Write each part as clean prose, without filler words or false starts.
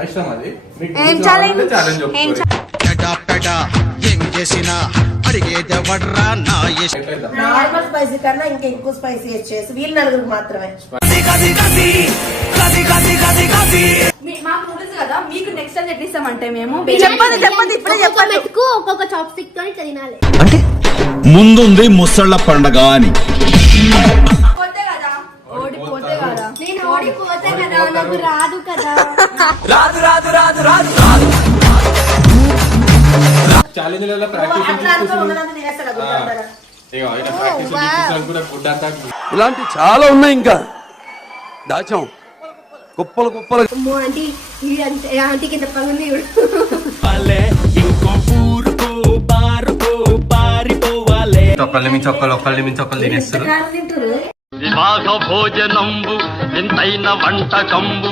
ఏం ఛాలెంజ్ ఏమి చేసినా అడిగేది ఎవడ్రా నా ఇష్టం. నార్మల్ స్పైసీ కన్నా ఇంకా ఎక్కువ స్పైసీ చేసి వీళ్ళు నలుగురు మాత్రమే. మాకు నూడిల్స్ కదా, మీకు నెక్స్ట్ టైం ఎట్లా ఇస్తామంటే మేము చెప్పండి ఇప్పుడే చెప్పండి. ఒక్కొక్క చాప్ స్టిక్ తో తినాలి. అంటే ముందుంది ముసళ్ళ పండగ అని. పోతే కదా, ఓడిపోతే కదా, నేను ఓడిపోతే కదా, నాకు రాదు కదా. రాదు రాదు రాదు రాదు ఛాలెంజ్లలో ఇలాంటి చాలా ఉన్నాయి. ఇంకా దాచాం కుప్పలు కుప్పలు. ఆంటీ ఆంటీకి ఇంత పని ఒక్కళ్ళని మించి ఒక్కళ్ళు తినేస్తారు. వివాహ భోజనంబు వింతైన వంటకంబు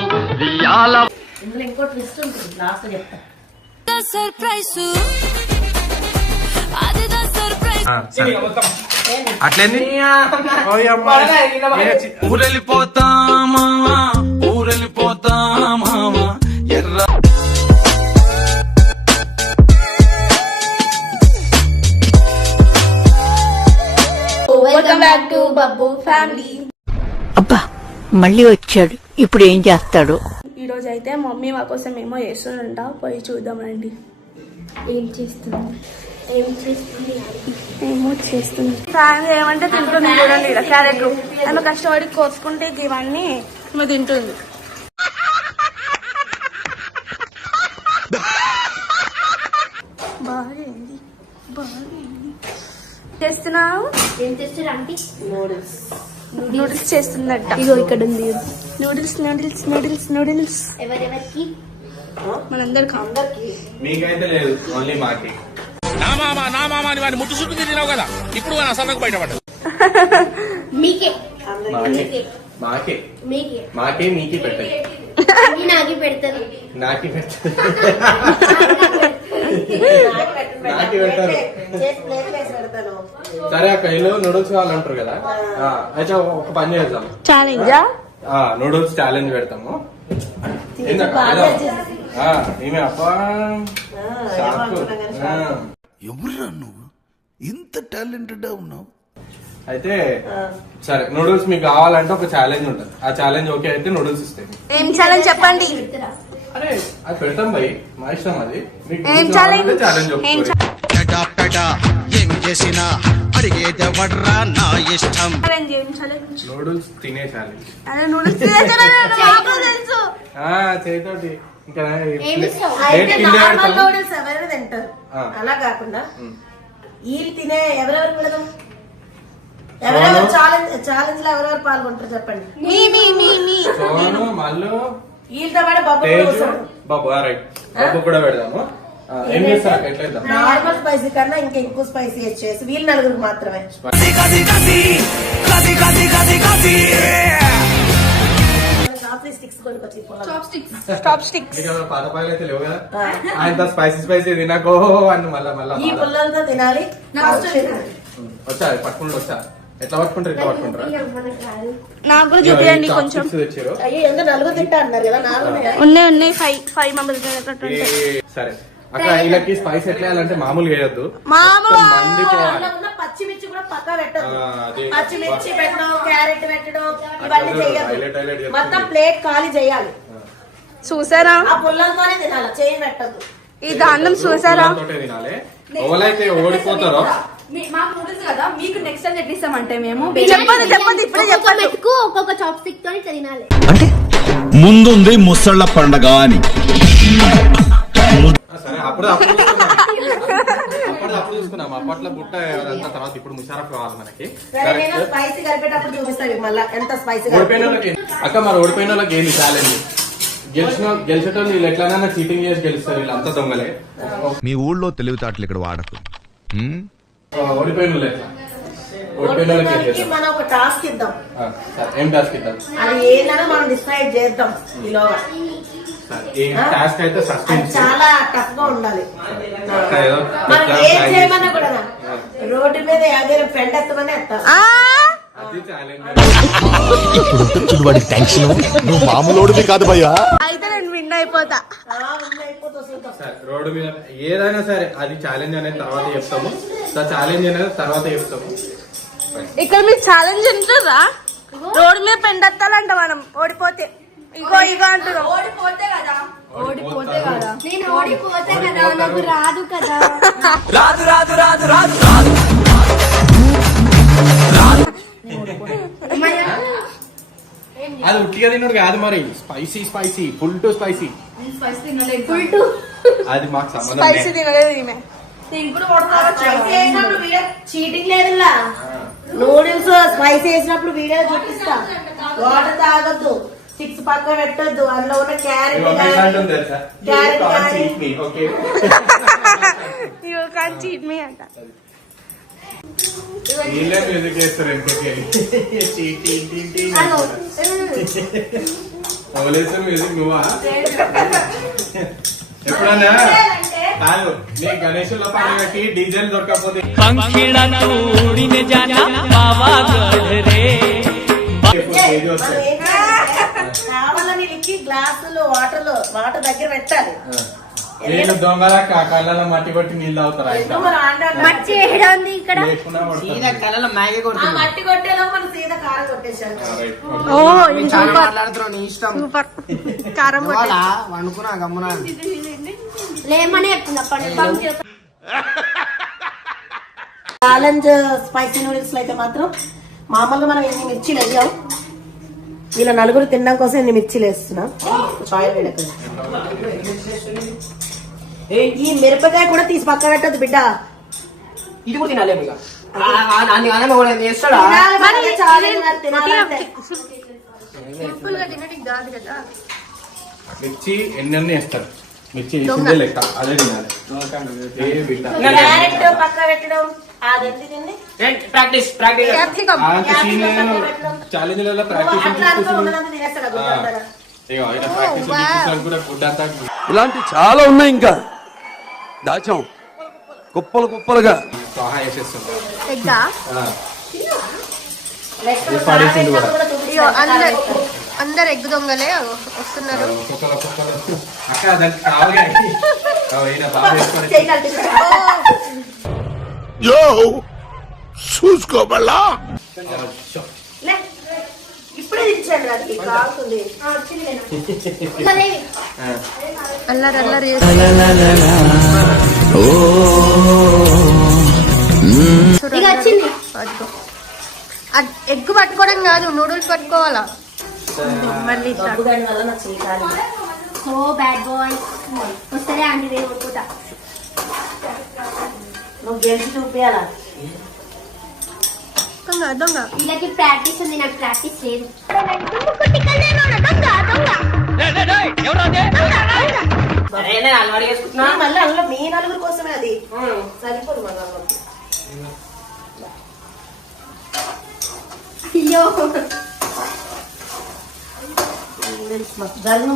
ఇందులో ఇంకో ట్విస్ట్ ఉంటుంది, లాస్ట్ చెప్తా. అట్లేంది ఊరెళ్ళిపోతామా ఊరెళ్ళిపోతామా ఎర్ర welcome back to Babbu family. అబ్బా మళ్ళీ వచ్చాడు, ఇప్పుడు ఏం చేస్తాడు? ఈ రోజు అయితే మమ్మీ మా కోసం ఏమో చేస్తుందంట, పోయి చూద్దామండి. ఏం చేస్తుంది ఏమో చేస్తుంది. ఫ్యాన్ ఏమంటే తింటుంది చూడండి, ఇలా క్యారెట్ ఆమె కష్టపడి కోసుకుంటే ఇవన్నీ ఈమె తింటుంది. బాగుంది చేస్తున్నావు. ఏం చేస్తారు ఆంటీ? నూడిల్స్ చేస్తుందట. ఇగో ఇక్కడ ఉంది నూడిల్స్ నూడిల్స్ నూడిల్స్ నూడిల్స్ ఎవరెవరికి? మనందరికి. మీకైతే లేదు, ఓన్లీ మాకి. ముట్టు చుట్టూ తిరిగినావు కదా, ఇప్పుడు అసలు బయటపడ్డా. మీకే మాకే మీకే మాకే మీకే పెట్టండి. నాకి పెడతారు. నాకి పెట్టండి. నాకి పెట్టారు. సరే అక్క, ఇల్లు నూడిల్స్ కావాలంటారు కదా, అయితే ఒక పని చేద్దాం. ఛాలెంజా? నూడిల్స్ ఛాలెంజ్ పెడతాము. ఏమే అప్ప ఎవరురా నువ్వు ఇంత టాలెంటెడ్ ఉన్నావు? అయితే సరే, నూడిల్స్ మీకు కావాలంటే ఒక ఛాలెంజ్ ఉంటుంది. ఆ ఛాలెంజ్ ఓకే అయితే నూడిల్స్ ఇస్తాయి. ఏం ఛాలెంజ్ చెప్పండి. అరే అది పెడతాం భయ్, మా ఇష్టం అది. ఏం ఛాలెంజ్? ఛాలెంజ్ ఏమి చేసినా అడిగేది ఎవడ్రా నా ఇష్టం. నూడిల్స్ తినే ఛాలెంజ్. అదే నూడిల్స్ తెలుసు. చేతోటి ఇంకా నూడిల్స్ ఎవరెవరు తింటారు, అలా కాకుండా వీళ్ళు తినే ఎవరెవరు పెడదాం. ఎవరెవరు ఛాలెంజ్ లో ఎవరెవరు పాల్గొంటారు చెప్పండి. సోను మల్లు వీళ్ళతో పాటు బబ్బు బాబు రైట్, బాబు కూడా పెడదాము. ఏం చేస్తారు ఎట్లా ఇద్దాం? నార్మల్ స్పైసీ కన్నా ఇంకా ఎక్కువ స్పైసీ చేసి వీళ్ళు నలుగురు మాత్రమే. పాత పాయలు అయితే లేవు కదా, ఆయన స్పైసీ తినకో అని మళ్ళా ఈ పుల్లలతో తినాలి. వచ్చా పట్టుకుంటూ వచ్చా, ఎట్లా పట్టుకుంటారు ఇట్లా పట్టుకుంటారా? నాకు కూడా చూపించండి కొంచెం. తెచ్చారు. అయ్యో ఎంత నలుగురు తింటా అన్నారు కదా, నాలుగు ఉన్నాయి ఫైవ్ మెంబర్స్. సరే అక్కడ వీళ్ళకి స్పైస్ ఎట్లా వేయాలంటే మామూలుగా వేయద్దు, మండిపోవాలి. పచ్చిమిర్చి కూడా పక్కా పెట్టదు. పచ్చిమిర్చి పెట్టడం, క్యారెట్ పెట్టడం ఇవన్నీ చెయ్యదు. మొత్తం ప్లేట్ ఖాళీ చేయాలి. చూసారా? ఆ పుల్లలతోనే తినాలి, చేయి పెట్టదు. ఈ దాన్నం చూసారా? తినాలి. ఎవరైతే ఓడిపోతారో మాకు నూడిల్స్ కదా, మీకు నెక్స్ట్ టైం ఎట్లా ఇస్తామంటే మేము చెప్పండి ఇప్పుడే చెప్పండి. ఒక్కొక్క చాప్ స్టిక్ తో తినాలి. అంటే ముందుంది ముసళ్ళ పండగ అని. సరే అప్పుడు చూసుకున్నాం. అప్పట్లో బుట్ట అంతా తర్వాత ఇప్పుడు ముషారఫ్ కావాలి మనకి. స్పైసీ కలిపేటప్పుడు చూపిస్తాను మళ్ళీ ఎంత స్పైసీ. ఓడిపోయిన వాళ్ళకి అక్క, మరి ఓడిపోయిన వాళ్ళకి ఏంది ఛాలెంజ్? గెలిచేటోళ్ళు వీళ్ళు ఎట్లైనా చీటింగ్ చేసి గెలుస్తారు, వీళ్ళంతా దొంగలే. మీ ఊళ్ళో తెలివితేటలు ఇక్కడ వాడకు. ఓడిపోయిన వాళ్ళు ఎట్లా? ఓడిపోయిన వాళ్ళకి ఏం చేద్దాం? మనం ఒక టాస్క్ ఇద్దాం. ఏం టాస్క్ ఇద్దాం? అది ఏంటనే మనం డిసైడ్ చేద్దాం. ఈలోగా టాస్క్ అయితే సస్పెన్స్, చాలా టఫ్ గా ఉండాలి. మనం ఏం చేయమన్నా కూడా రోడ్డు మీద ఏదైనా పెండ ఎత్తమని ఎత్తాలి. ఇప్పుడు వాడికి టెన్షన్, నువ్వు మామూలు కాదు భయ్యా. అయితే నేను విన్ అయిపోతా. సరే, రోడ్డు మీద ఏదైనా సరే అది ఛాలెంజ్ అనేది తర్వాత చెప్తాము. ఛాలెంజ్ అనేది తర్వాత చెప్తాము. ఇక్కడ మీరు ఛాలెంజ్ ఉంటుందా? రోడ్డు మీద పెండెత్తాలంట మనం ఓడిపోతే. ఇగో అంటున్నాం. ఓడిపోతే కదా నేను ఓడిపోతే కదా నాకు రాదు కదా. అది ఉట్టిగా తిన్నాడు కాదు మరి, స్పైసీ ఫుల్ టు స్పైసీ. అది మాకు సంబంధం స్పైసీ తినలేదు ఈమె. చీటింగ్ లేదు. నూడిల్స్ స్పైసీ వేసినప్పుడు వీడియో చూపిస్తా. వాటర్ తాగొద్దు, 6 పక్క పెట్టొద్దు, అందులో ఉన్న carrot You can't cheat me అంట. మ్యూజిక్ చేస్తారు మ్యూజిక్ నువ్వా? ఎప్పుడన్నా కాదు నీ గణేశుల పండుగకి డీజెల్ దొరకకపోతే కావాలని ఇచ్చి గ్లాసులు వాటర్ దగ్గర పెట్టాలి. వీళ్ళు దొంగల కళ్ళలో మట్టి కొట్టి నీళ్ళు తాగుతారు. మట్టి వేయడానికి ఇక్కడ మట్టి కొట్టేలో మనం సీదా కారం కొట్టేశాను. సూపర్ కారం వండుకున్నా గమ్మునా లేమని చెప్తున్నా. ఛాలెంజ్ స్పైసీ నూడిల్స్ అయితే మాత్రం మామూలుగా మనం ఎన్ని మిర్చీలు వేసాం, వీళ్ళ నలుగురు తినడం కోసం ఎన్ని మిర్చీలు వేస్తున్నాం. ఈ మిరపకాయ కూడా తీసి పక్క పెట్టద్దు బిడ్డ. ఇది కూడా తినాలేము ఇక. చేస్తాడా మిర్చి ఎన్ని వేస్తారు, మిర్చి వేసిందే లెక్క, అదే తినాలి. క్యారెట్ పక్క పెట్టడం అదెంత తిండి ప్రాక్టీస్ ఛాలెంజ్ ప్రాక్టీస్ ఇలాంటి చాలా ఉన్నాయి, ఇంకా దాచాం కుప్పలుగా. సహా వేసేస్తుంటాం. అందరు ఎగ్గు దొంగలే వస్తున్నారు. అక్క దానికి కావాలి చూసుకోబల్లా. ఇప్పుడే ఇచ్చాను అది కావుతుంది. అల్లరి ఎగ్గు పట్టుకోవడం కాదు, నూడిల్స్ పట్టుకోవాలా. మళ్ళీ ఓ బ్యాడ్ బాయ్ వస్తారే అండి రేపు ఓడిపోతా. నువ్వు గెలిచి చూపించాలా? దొంగ వీళ్ళకి ప్రాక్టీస్ ఉంది, నాకు ప్రాక్టీస్ లేదు. మళ్ళీ అందులో మీ నలుగురు కోసమే అది సరిపోదు. మన జరుగు.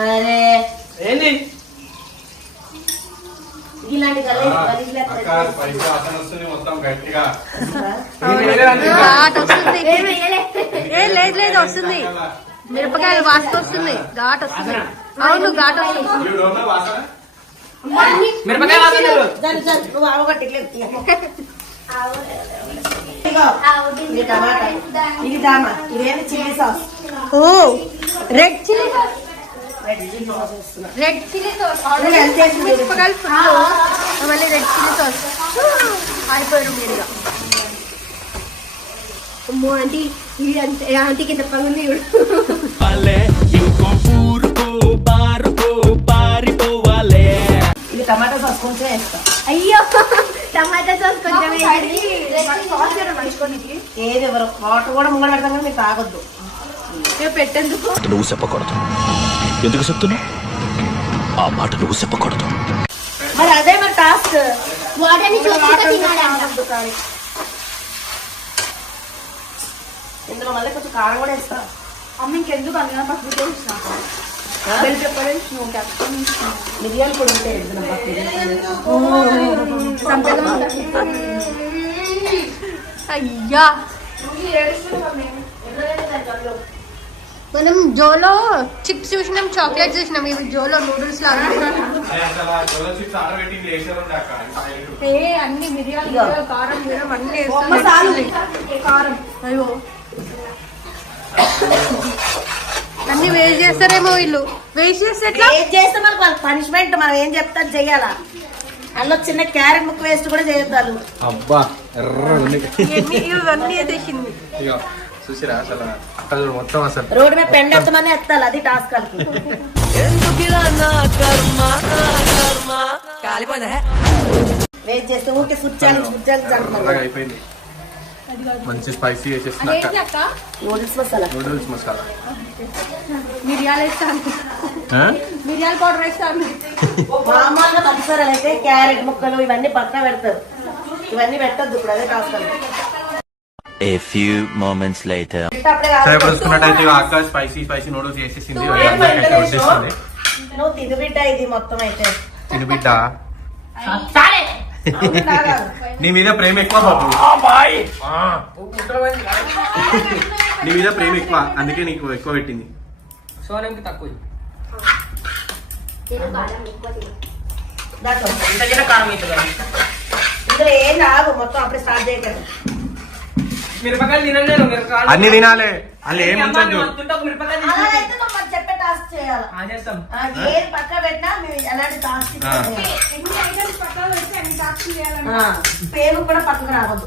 అరే ఏంది ఇలాంటి మొత్తం గట్టిగా లేదు వస్తుంది. మిరపకాయలు వాసన వస్తుంది, ఘాట్ వస్తుంది. అవును ఘాట్ వస్తుంది. మిరపకాయ నువ్వు అవగట్టి ఇది దామా, ఇదేంటి చిల్లీ సాస్. ఓ red chilli sauce. Red chilli sauce మిరపకాయలు ఫుల్, మళ్ళీ రెడ్ చిల్లీ సాస్ అయిపోయారు మీరుగా. అమ్మో ఆంటీ ఆంటీకి ఎంత పగుంది. ఇది టమాటా సాస్ కొంచెం వేస్తా. అయ్యో టమాటా సాస్ కొంచెం ఏది ఎవరు వాటర్ కూడా ముంగడ పెడతాం కానీ మీరు తాగొద్దు. పెట్టేందుకు నువ్వు చెప్పకూడదు. ఎందుకు చెప్తున్నావు ఆ మాట? నువ్వు చెప్పకూడదు. మరి అదే మరి టాస్క్. వాటర్ని చూసుకుంటూ తినాలి. ఇందులో మళ్ళీ కొంచెం కారం కూడా వేస్తా. అమ్మ ఇంకెందుకు అందులో పక్కన చెప్పాలి. మిరియాలు పొడి ఉంటాయి. అయ్యా మనం జోలో చిప్స్ చూసినాం, చాక్లెట్ చూసినాం, ఇవి జోలో నూడిల్స్ లాగా. అన్ని మిరియాలు, కారం గీరం అన్ని కారం. అయ్యో అన్ని వేస్ట్ చేస్తారేమో వీళ్ళు. వేస్ట్ చేస్తే ఎట్లా? ఏం చేస్తే మనకు పనిష్మెంట్, మనం ఏం చెప్తాను చెయ్యాలా. అందులో చిన్న క్యారెట్ ముక్క వేస్ట్ కూడా చేయొద్దు. అబ్బా ఎర్రగుంది. ఇవన్నీ తెచ్చింది. చూసిరా అసలు అక్కడ మొత్తం అసలు రోడ్డు మీద పెండ ఎత్తమని ఎత్తాలి, అది టాస్క్ వాళ్ళకి. వేస్ట్ చేస్తే ఊరికే సుచ్చాలి అలాగే అయిపోయింది. మంచి స్పైసీ వేసేసిన నూడిల్స్ మసాలా. నూడిల్స్ మసాలా మిరియాలు వేస్తాను, మిరియాల పౌడర్ వేస్తాను. మామూలుగా మసాలాలు అయితే క్యారెట్ ముక్కలు ఇవన్నీ పక్కన పెడతారు, ఇవన్నీ పెట్టద్దు. ఇప్పుడు అదే task. A few moments later. సరే చూసుకున్నట్టయితే అక్క స్పైసీ నూడిల్స్ వేసేసింది. వడ్డిస్తుంది. నువ్వు తిను బిడ్డ ఇది మొత్తం అయితే. తిను బిడ్డ, నీ మీద ప్రేమ ఎక్కువ బాబు. నీ మీద ప్రేమ ఎక్కువ, అందుకే నీకు ఎక్కువ పెట్టింది. సోనంకి తక్కువ. ఇందులో ఏం రాదు, మొత్తం అప్పుడే స్టార్ట్ చేయకండి. మిరపకాయలు తినలేరు, మిరపకాయలు అన్ని తినాలి, అల్లు ఏం ఉంచద్దు. అలాగైతే నువ్వు మరి చెప్పే టాస్క్ చేయాలి. చేస్తాం. ఏది పక్క పెట్టినా మేము ఎలాంటి టాస్క్ పేరు కూడా పక్కకు రావద్దు.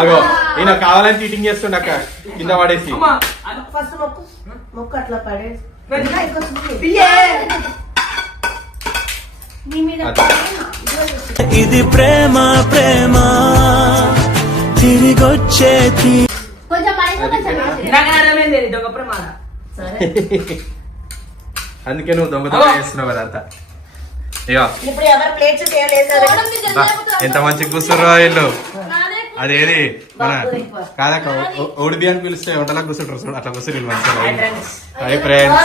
అగో ఈయన కావాలని చీటింగ్ చేస్తుండ అక్క, కింద పడేసి. ఫస్ట్ మొక్కు అట్లా పడేసి ఇది ప్రేమ ప్రేమ తిరిగొచ్చే కొంచెం దొంగ ప్రమాద. అందుకే నువ్వు దొంగతనం చేస్తున్నావు కదా అంతా. ఇక ఇప్పుడు ఎవరు ప్లేట్స్ ఎంత మంచి కూర్చుర్రో వీళ్ళు. అదేది మన కాదక్క, ఓడి బియ్యాన్ని పిలిస్తే వంటలకు కూర్చుంటారు చూడు, అట్లా కూర్చుని వీళ్ళు మంచిగా. Hi friends.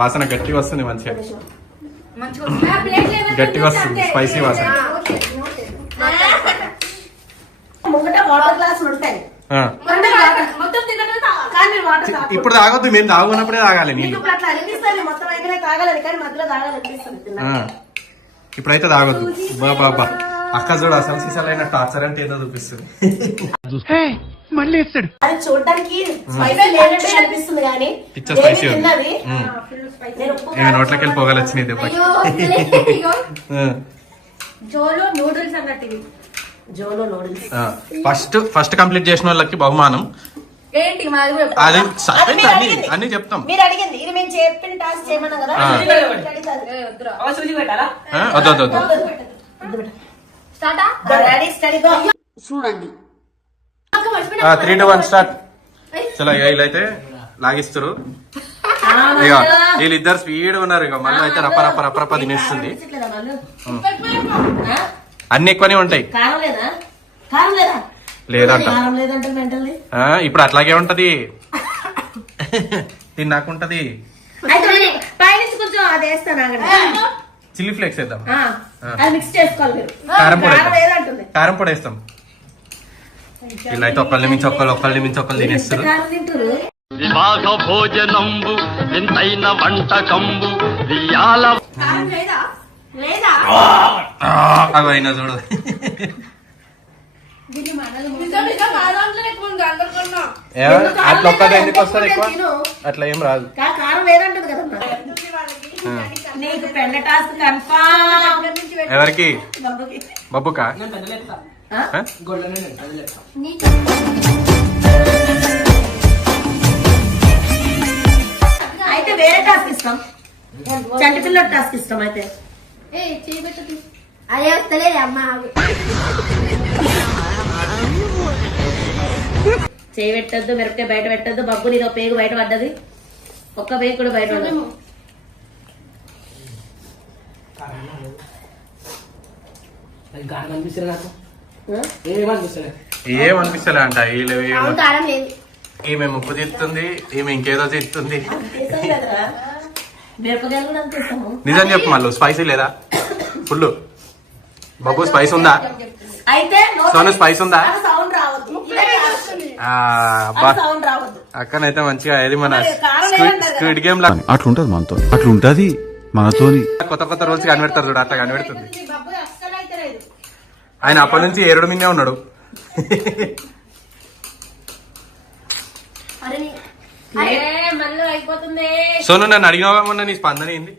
వాసన గట్టిగా వస్తుంది, మంచిగా గట్టిగా వస్తుంది, స్పైసీ వాసన. ముంగట వాటర్ గ్లాస్ ఉంటాయి. ఇప్పుడు తాగొద్దు, మేము తాగున్నప్పుడే తాగాలి నీళ్ళు. అట్లా అనిపిస్తుంది, మొత్తం అయిపోయినా తాగాలని, కానీ మధ్యలో తాగాలనిపిస్తుంది. ఇప్పుడైతే తాగొద్దు. బాబా అక్క చూడు అసలు సీసాలైన టార్చర్ అంటే ఏదో చూపిస్తుంది. అది చూడడానికి స్పైసీ లేనట్టు అనిపిస్తుంది, కానీ పిచ్చ స్పైసీ తిన్నది నోట్లకి వెళ్ళి పోగలు వచ్చినాయి దెబ్బకి. జోలో నూడిల్స్ అన్నట్టు. జోలో నూడిల్స్ ఫస్ట్ కంప్లీట్ చేసిన వాళ్ళకి బహుమానం ఏంటి మాది కూడా అది అన్ని చెప్తాం. మీరు అడిగింది ఇది మేము చెప్పిన టాస్క్ చేయమన్నాం కదా. సూచి పెట్టాలా? వద్దు రెడీ స్టడీ గో. చూడండి 3, 2, 1 స్టార్ట్. చలో వీళ్ళైతే లాగిస్తారు. ఇక వీళ్ళిద్దరు స్పీడ్ ఉన్నారు. ఇక మళ్ళీ అయితే రప్ప తినేస్తుంది. అన్ని ఎక్కువనే ఉంటాయి. కారం లేదా? కారం లేదా? లేదంట. కారం లేదంటే మెంటల్. ఇప్పుడు అట్లాగే ఉంటది, తిన్నాకుంటది. పైనుంచి కొంచెం అది వేస్తాను, చిల్లీ ఫ్లేక్స్ వేద్దాం. అది మిక్స్ చేసుకోవాలి మీరు. కారం పొడి వేస్తాం. వీళ్ళైతే ఒకళ్ళని మించి ఒకళ్ళు తినేస్తారు. కారం తింటారు. వివాహ భోజనంబు వింతైన వంటకంబు అవి అయినా చూడు. అట్లా ఒక్కగా ఎందుకు వస్తారు ఎక్కువ? అట్లా ఏం రాదు. కారం లేదంటది కదా. నీకు పెండ టాస్క్ కన్ఫర్మ్. ఎవరికి? బబ్బుకా? అయితే వేరే టాస్క్ ఇస్తాం, చంటి పిల్లల టాస్క్ ఇస్తాం. అయితే అదే వస్తలేదు అమ్మ. చేయి పెట్టద్దు, మిరపకాయ బయట పెట్టద్దు. బబ్బు నీదో పేగు బయట పడ్డది, ఒక్క పేగు కూడా బయట ఉండదు. ఏమనిపిస్తలే అంట. ఈమె ముప్పు తీస్తుంది, ఈమె ఇంకేదో తీస్తుంది. మిరపకాయలు కూడా అంత ఇస్తాము. నిజం చెప్పు మళ్ళీ, స్పైసీ లేదా? ఫుల్ బాబు స్పైస్ ఉందా? అయితే సోను స్పైస్ ఉందా? సౌండ్ రావద్దు. అబ్బా సౌండ్ రావద్దు. అక్కనైతే మంచిగా ఏది మన కారం లేదంటారు కదా. స్క్విడ్ గేమ్ లా అట్లుంటది మనతో, అట్లుంటది మనతోని. కొత్త కొత్త రూల్స్ కనిపెడతారు చూడు, అట్లా కనిపెడుతుంది. ఈ బాబు అస్సలు అయితే లేదు. ఆయన అప్పటి నుంచి ఏరుడు మిన్నే ఉన్నాడు. మళ్ళీ అయిపోతుంది. సోను నన్ను అడిగినావా మొన్న నీ స్పందన ఏంది?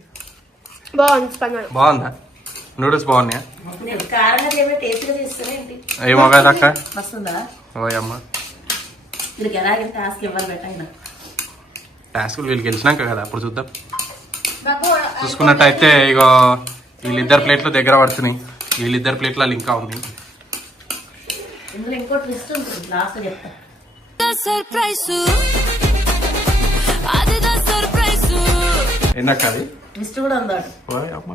బాగుంది స్పందన. బాగుందా? నూడిల్స్ బాగున్నాయా? నేను కారంగా చేయమని టేస్ట్గా చేస్తానే ఏంటి ఏమో కదా అక్క. వస్తుందా? ఓయమ్మ వీళ్ళకి ఎలాగైనా టాస్క్ ఇవ్వాలి పెట్టాయినా. టాస్కులు వీళ్ళు గెలిచినాక కదా అప్పుడు చూద్దాం. బాబు చూసుకున్నట్టయితే ఇగో వీళ్ళిద్దరు ప్లేట్లు దగ్గర పడుతున్నాయి, వీళ్ళిద్దరు ప్లేట్ల ఇంకా ఉంది. ఇందులో ఇంకో ట్విస్ట్ ఉంటుంది, లాస్ట్ చెప్తా. ఏందక్క అది? ట్విస్ట్ కూడా ఉందా? ఓయమ్మ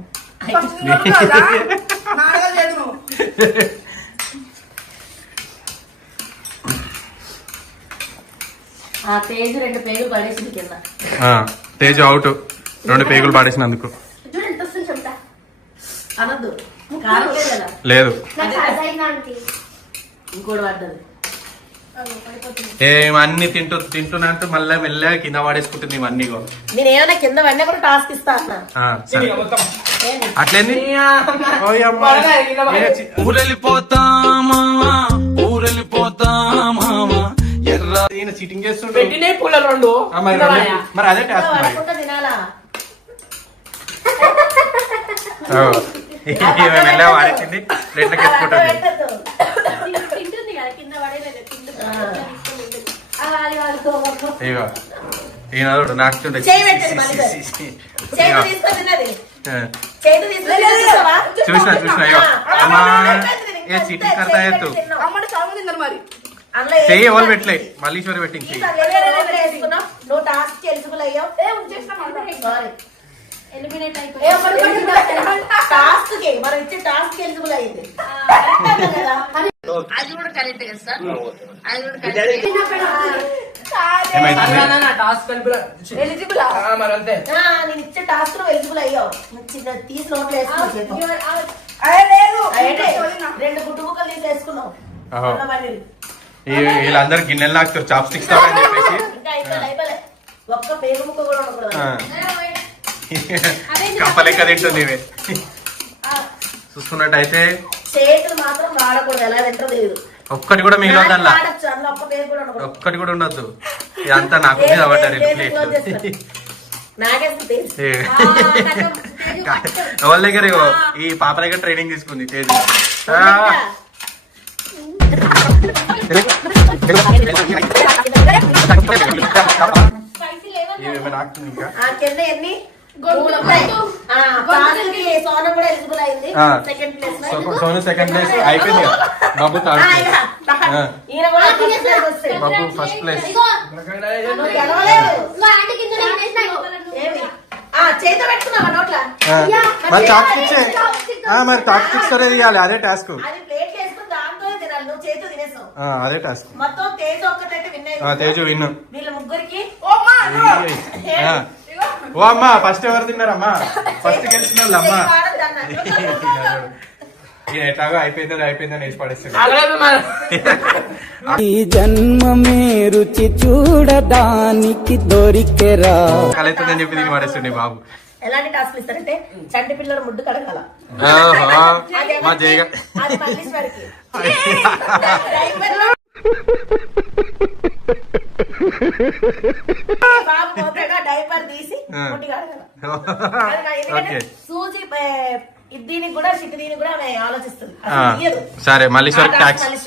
ఆ తేజు 2 పేగులు పడేసింది కింద. తేజు అవుట్, 2 పేగులు పాడేసినందుకు. చూడు ఎంత వస్తుంది చెప్తా. అనద్దు, కారం లేదు కదా. లేదు నాకు అదైనా ఆంటీ. ఇంకోటి పడ్డది. ఏమన్నీ తింటున్నట్టు మళ్ళీ మెల్లగా కింద పడేసుకుంటుంది ఇవన్నీ. నేను ఏమైనా కింద వెన్న కూడా టాస్క్ ఇస్తా అన్న. సరే అట్లేంది. చీటింగ్ చేస్తుండే. పెట్టినాయి పూల 2. మరి అదే టాస్క్ మరి. పడకుండా తినాలా? మెల్లగా వాడేసింది, ప్లేట్లకి ఎత్తుకుంటుంది. పెట్టద్దు. తింటుంది కదా కింద పడేలేదు. ఇగో ఈనాడు నాకు చేయి పెట్టండి మళ్ళీ. చేతి తీసుకొని తిన్నది. చేతి తీసుకొని చూసావా? చూసిన అయ్యో అమ్మా ఏ చీటింగ్ కర్తా ఎత్తు అమ్మడి సాగు తిన్నారు మరి. అందులో చెయ్యి ఎవరు పెట్టలే, మల్లీశ్వరి పెట్టింది చెయ్యి. వేసుకున్నావు, నువ్వు టాస్క్ ఎలిజిబుల్ అయ్యావు. సారీ, ఎలిమినేట్ అయిపోయింది. టాస్క్ కి మనం ఇచ్చే టాస్క్ ఎలిజిబుల్ అయింది. అది కూడా కరెక్ట్ కదా సార్, అది కూడా కరెక్ట్. ఏమైంది? టాస్క్ ఎలిజిబుల్ మరి అంతే. నేను ఇచ్చే టాస్క్ లో ఎలిజిబుల్ అయ్యావు. చిన్న తీసి నోట్లు వేసుకున్నావు. లేదు 2 గుడ్డు ముక్కలు తీసి వేసుకున్నావు. ఓహో. అన్నమని. వీళ్ళందరూ గిన్నెలు నాకుతారు చాప్ స్టిక్స్ తో అని చెప్పేసి. ఇంకా అయిపోలే, ఒక్క పేరు ముక్క కూడా ఉండకూడదు. కప్పలెక్క తింటుంది ఇవి. చూసుకున్నట్టయితే చేతులు మాత్రం వాడకూడదు, ఎలా తింటో తెలియదు. ఒక్కటి కూడా మిగిలిన వాడచ్చు, అందులో ఒక్క పేరు కూడా ఉండకూడదు. ఒక్కటి కూడా ఉండొద్దు. ఇదంతా నాకు మీద పడ్డారు ప్లేట్లు. నాకేస్తుంది. ఎవరి దగ్గర ఇగో ఈ పాప దగ్గర ట్రైనింగ్ తీసుకుంది తేజు. ఇంకా ఆ కింద ఎన్ని సోనం కూడా ఎలిజిబుల్ అయింది. Second place Sonu second place అయిపోయింది కదా. బాబు థర్డ్ ప్లేస్, ఈయన కూడా ఫస్ట్ ప్లేస్ వస్తాయి. బాబు ఫస్ట్ ప్లేస్. నువ్వు గెలవలేదు. ఆంటీ కింద ఏమి? చేతితో పెట్టుకున్నావా నోట్ల? మరి చాప్ స్టిక్స్ మరి చాప్ స్టిక్స్ అనేది ఇవ్వాలి, అదే టాస్క్. అది ప్లేట్ వేసుకుని దాంతోనే తినాలి. నువ్వు చేతితో తినేసావు. అదే టాస్క్. మొత్తం తేజ ఒక్కటైతే విన్ తేజు విన్ను. వీళ్ళ ముగ్గురికి ఓ అమ్మా ఫస్ట్ ఎవరు తిన్నారమ్మా? ఫస్ట్ గెలిచిన వాళ్ళు అమ్మా. ఎట్లాగో అయిపోయిందని వేసి పడేస్తుంది. ఈ జన్మమే రుచి చూడడానికి దొరికెరా కలెత్తుందని చెప్పి దీన్ని పడేస్తుండే బాబు. ఎలాంటి టాస్క్ ఇస్తారంటే చంటి పిల్లల ముడ్డు కడగాల. మా జయగా అది మల్లీశ్వరికి. బాబు పోతాగా డైపర్ తీసి ముడ్డు కడగాల. ఓకే సూజీ దీనికి కూడా చిట్టి దీనికి కూడా ఆమె ఆలోచిస్తుంది. అసలు తీయదు. సరే మల్లీశ్వరికి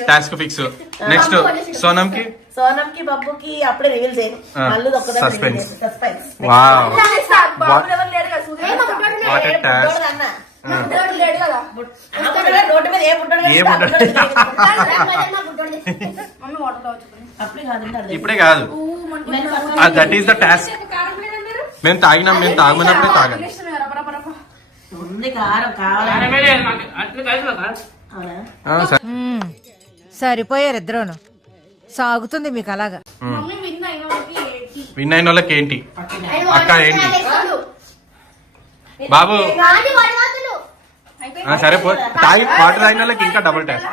టాస్క్ ఫిక్స్. నెక్స్ట్ సోనంకి సోనంకి బబ్బుకి అప్పుడే రివీల్ చేయను. మళ్ళీ సస్పెన్స్. సస్పెన్స్. వావ్ బాబులు ఎవరు లేరు కదా సూర్య వాట్ ఎ టాస్క్. లేడు కదా. రోడ్డు మీద ఏ పుట్టాడు ఏ పుట్టాడు? మమ్మీ వాటర్ వచ్చుకుని అప్పుడే కాదు, ఇప్పుడే కాదు, దట్ ఈస్ ద టాస్క్. మేము తాగినప్పుడే తాగాం. ఉంది కారం కావాలి. సరిపోయారు ఇద్దరును. సాగుతుంది మీకు అలాగా. విన్ అయిన వాళ్ళకి ఏంటి అక్క ఏంటి బాబు? సరే తాగి వాటర్ తాగిన వాళ్ళకి ఇంకా డబుల్ ట్యాప్.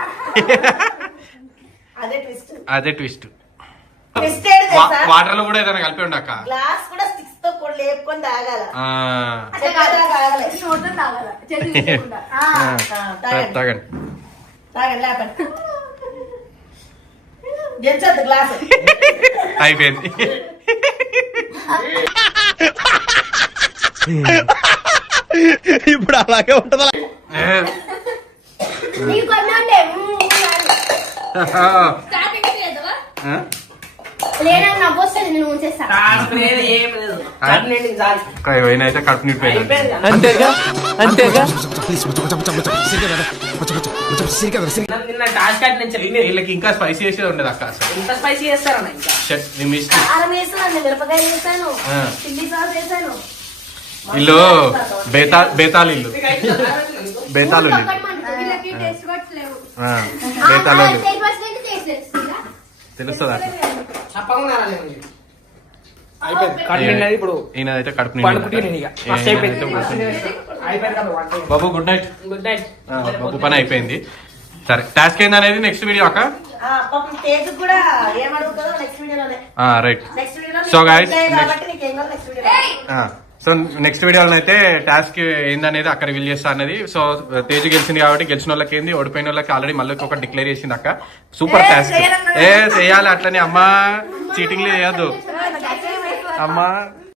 అదే ట్విస్ట్. అదే ట్విస్ట్. ట్విస్ట్ ఏంటి తెలుసా? వాటర్ లో కూడా ఏదైనా కలిపి ఉండక్క. గ్లాస్ కూడా స్టిక్స్ తో కూడా లేపుకొని తాగాల. ఆ, తాగండి. తాగండి లేపండి. గెలిచొద్దు గ్లాస్. అయిపోయింది. ఇప్పుడు అలాగే ఉంటదా? నీకు కొన్నంటే లేదా నవ్వొస్తుంది నేను ఉంచేస్తా. ఏం లేదు కడుపు నిండింది చాలు. అయితే కడుపు నిండిపోయింది. అయిపోయింది. అంతేగా అంతేగా నిన్న టాస్క్ కట్ నేను చెప్పి వీళ్ళకి ఇంకా స్పైసీ చేసేది ఉండదు అక్క. అసలు ఎంత స్పైసీ చేస్తారన్న ఇంకా. కారం వేసాను, మిరపకాయలు వేసాను, చిల్లీ సాస్ వేసాను. ఇల్లు బేతాలు ఇల్లు. బేతాలు ఇల్లు. వీళ్ళకి టేస్ట్ బడ్స్ లేవు. బేతాలు ఇల్లు. టేస్ట్ బడ్స్ అయితే టేస్ట్ తెలుస్తుందా? తెలుస్తుంది అట్లా. చెప్పకుండా అయిపోయింది కడుపు నిండినది ఇప్పుడు. ఈయనైతే కడుపు పండుకుంటే ఇక ఫస్ట్ అయిపోయింది. అయిపోయింది కదా వంట. బాబు గుడ్ నైట్. Good night. బాబు పని అయిపోయింది. సరే టాస్క్ ఏంది అనేది నెక్స్ట్ వీడియో అక్క. పాపం తేజ్ కూడా ఏమడుగుతుందో నెక్స్ట్ వీడియోలోనే. రైట్. నెక్స్ట్ వీడియోలో So guys, కాబట్టి నీకేం కావాలి నెక్స్ట్ వీడియో. సో నెక్స్ట్ వీడియోలో అయితే టాస్క్ ఏందనేది అక్కడ రివీల్ చేస్తా అన్నది. సో తేజ్ గెలిచింది కాబట్టి గెలిచిన వాళ్ళకి ఏంది, ఓడిపోయిన వాళ్ళకి ఆల్రెడీ మళ్ళీ ఒక డిక్లేర్ చేసింది అక్క. Super task. చేయాలి అట్లనే అమ్మా, చీటింగ్ చేయద్దు అమ్మా.